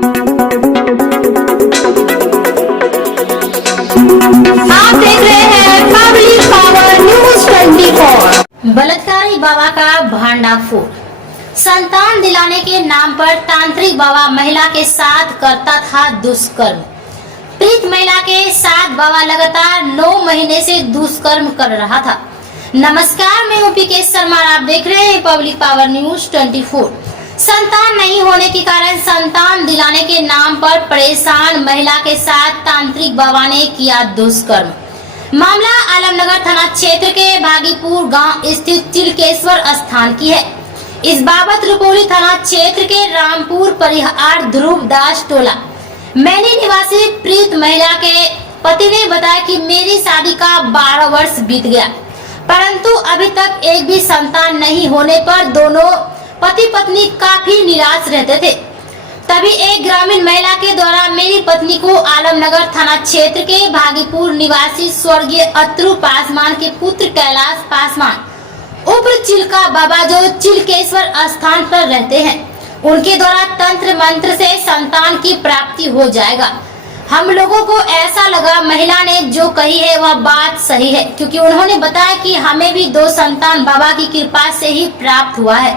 आप देख रहे हैं पब्लिक पावर न्यूज 24। बलात्कारी बाबा का भांडाफोड़। संतान दिलाने के नाम पर तांत्रिक बाबा महिला के साथ करता था दुष्कर्म। पीड़ित महिला के साथ बाबा लगातार 9 महीने से दुष्कर्म कर रहा था। नमस्कार, मैं यूपी के शर्मा, आप देख रहे हैं पब्लिक पावर न्यूज 24। संतान नहीं होने के कारण संतान दिलाने के नाम पर परेशान महिला के साथ तांत्रिक बाबा ने किया दुष्कर्म। मामला आलमनगर थाना क्षेत्र के भागीपुर गांव स्थित चिलकेश्वर स्थान की है। इस बाबत रुपौली थाना क्षेत्र के रामपुर परिहार ध्रुवदास टोला मैनी निवासी पीड़ित महिला के पति ने बताया कि मेरी शादी का 12 वर्ष बीत गया, परंतु अभी तक एक भी संतान नहीं होने पर दोनों पति पत्नी काफी निराश रहते थे। तभी एक ग्रामीण महिला के द्वारा मेरी पत्नी को आलमनगर थाना क्षेत्र के भागीपुर निवासी स्वर्गीय अत्रू पासवान के पुत्र कैलाश पासवान उर्फ चिल्का बाबा जो चिलकेश्वर स्थान पर रहते हैं, उनके द्वारा तंत्र मंत्र से संतान की प्राप्ति हो जाएगा। हम लोगों को ऐसा लगा महिला ने जो कही है वह बात सही है, क्योंकि उन्होंने बताया कि हमें भी 2 संतान बाबा की कृपा से ही प्राप्त हुआ है,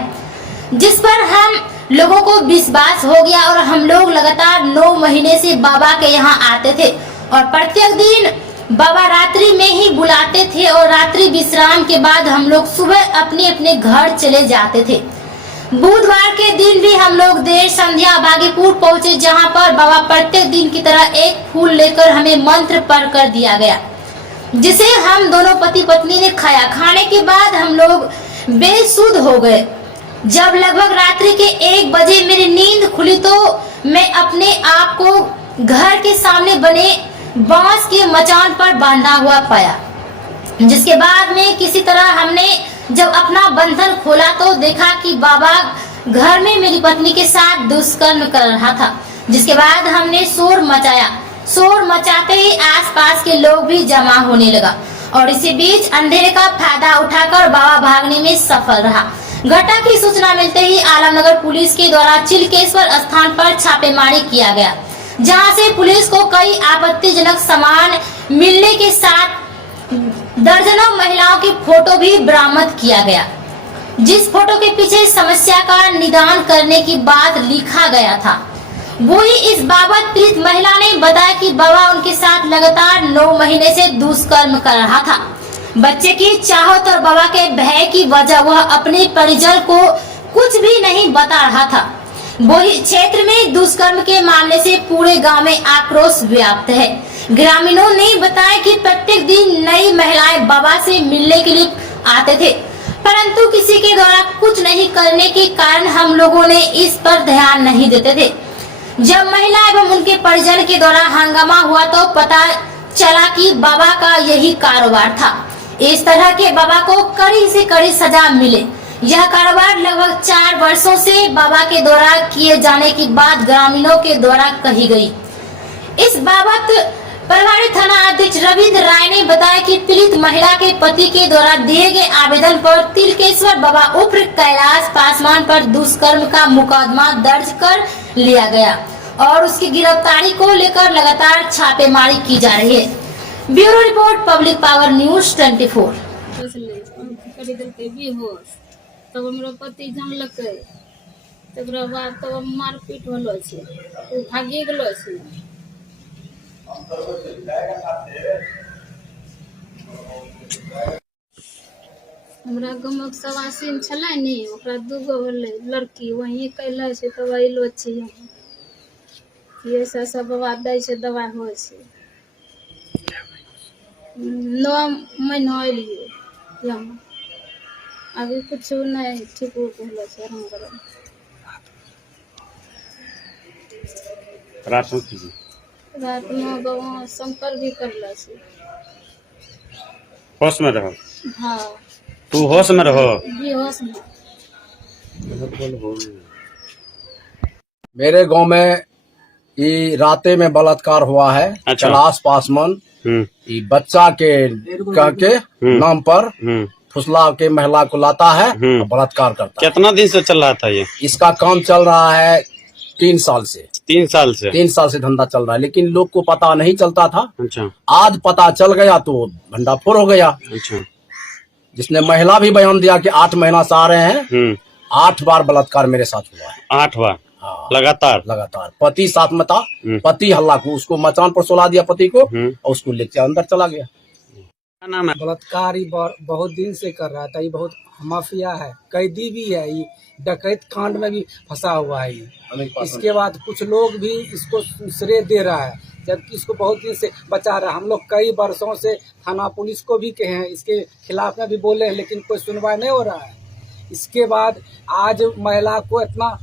जिस पर हम लोगों को विश्वास हो गया और हम लोग लगातार 9 महीने से बाबा के यहाँ आते थे और प्रत्येक दिन बाबा रात्रि में ही बुलाते थे और रात्रि विश्राम के बाद हम लोग सुबह अपने अपने घर चले जाते थे। बुधवार के दिन भी हम लोग देर संध्या भागीपुर पहुँचे, जहाँ पर बाबा प्रत्येक दिन की तरह एक फूल लेकर हमें मंत्र पढ़ कर दिया गया, जिसे हम दोनों पति पत्नी ने खाया। खाने के बाद हम लोग बेसुध हो गए। जब लगभग रात्रि के 1 बजे मेरी नींद खुली तो मैं अपने आप को घर के सामने बने बांस के मचान पर बांधा हुआ पाया, जिसके बाद में किसी तरह हमने जब अपना बंधन खोला तो देखा कि बाबा घर में मेरी पत्नी के साथ दुष्कर्म कर रहा था। जिसके बाद हमने शोर मचाया। शोर मचाते ही आसपास के लोग भी जमा होने लगा और इसी बीच अंधेरे का फायदा उठाकर बाबा भागने में सफल रहा। घटना की सूचना मिलते ही आलमनगर पुलिस के द्वारा चिलकेश्वर स्थान पर छापेमारी किया गया, जहां से पुलिस को कई आपत्तिजनक सामान मिलने के साथ दर्जनों महिलाओं के फोटो भी बरामद किया गया, जिस फोटो के पीछे समस्या का निदान करने की बात लिखा गया था। वही इस बाबत पीड़ित महिला ने बताया कि बाबा उनके साथ लगातार 9 महीने से दुष्कर्म कर रहा था। बच्चे की चाहत और बाबा के भय की वजह वह अपने परिजन को कुछ भी नहीं बता रहा था। वही क्षेत्र में दुष्कर्म के मामले से पूरे गांव में आक्रोश व्याप्त है। ग्रामीणों ने बताया कि प्रत्येक दिन नई महिलाएं बाबा से मिलने के लिए आते थे, परंतु किसी के द्वारा कुछ नहीं करने के कारण हम लोगों ने इस पर ध्यान नहीं देते थे। जब महिला एवं उनके परिजन के द्वारा हंगामा हुआ तो पता चला कि बाबा का यही कारोबार था। इस तरह के बाबा को कड़ी से कड़ी सजा मिले। यह कारोबार लगभग 4 वर्षों से बाबा के द्वारा किए जाने की बात ग्रामीणों के द्वारा कही गई। इस बाबत प्रभारी थाना अध्यक्ष रविंद्र राय ने बताया कि पीड़ित महिला के पति के द्वारा दिए गए आवेदन पर तिलकेश्वर बाबा उर्फ कैलाश पासवान पर दुष्कर्म का मुकदमा दर्ज कर लिया गया और उसकी गिरफ्तारी को लेकर लगातार छापेमारी की जा रही है। Bureau report, public power news 24। तब हमरा पति जानलकै, तकरा बाद तब मारपीट होलो छै, ओ भागी गेलो छै। हमरा गामक सवासीन छलै नी, ओकरा 2 गो होलै लड़की, वही कैला छै तब अइलो छियै। ये सब बाबा दै छै, दवाई होइ छै। 9 महीना अइलियै यहाँ, अभी कुछ नहीं ठीक हो गया छै। रात में बाबा संकर भी करला छै। होश में रहो। हाँ, तू होश में रहो। जी होश में। मेरे गांव में ये राते में बलात्कार हुआ है। अच्छा। कैलाश पासवान ये बच्चा के कह के नाम पर फुसला के महिला को लाता है और बलात्कार करता है। कितना दिन से चल रहा था ये? इसका काम चल रहा है 3 साल से। 3 साल से। 3 साल से धंधा चल रहा है, लेकिन लोग को पता नहीं चलता था। अच्छा आज पता चल गया तो भंडाफोड़ हो गया। अच्छा। जिसने महिला भी बयान दिया कि 8 महीना से आ रहे हैं, 8 बार बलात्कार मेरे साथ हुआ है। 8 बार हाँ, लगातार। पति साथ में था, पति हल्ला को उसको मचान पर सुला दिया पति को, और उसको लेके अंदर चला गया। क्या नाम है? बलात्कार ही बहुत दिन से कर रहा था। ये बहुत माफिया है, कैदी भी है, ये डकैत कांड में भी फंसा हुआ है ये। इसके बाद कुछ लोग भी इसको श्रेय दे रहा है, जबकि इसको बहुत दिन से बचा रहा है। हम लोग कई वर्षों से थाना पुलिस को भी कहे हैं, इसके खिलाफ में भी बोले हैं, लेकिन कोई सुनवाई नहीं हो रहा है। इसके बाद आज महिला को इतना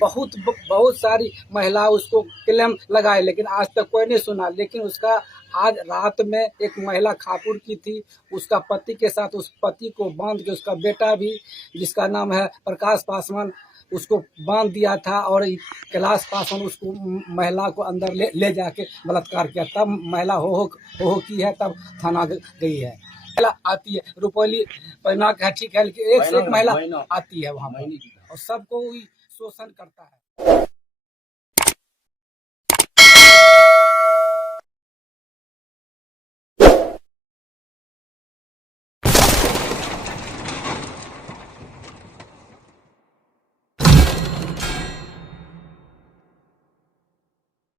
बहुत सारी महिला उसको क्लेम लगाए, लेकिन आज तक कोई नहीं सुना। लेकिन उसका आज रात में एक महिला खापुर की थी, उसका पति के साथ उस पति को बांध के, उसका बेटा भी जिसका नाम है प्रकाश पासवान, उसको बांध दिया था, और कैलाश पासवान उसको महिला को अंदर ले जाके बलात्कार किया। तब महिला हो की है, तब थाना गई है। महिला आती है, रुपौली पहना के, ठीक है, लेकिन एक से एक महिला आती है वहाँ पर और सबको शोषण करता है।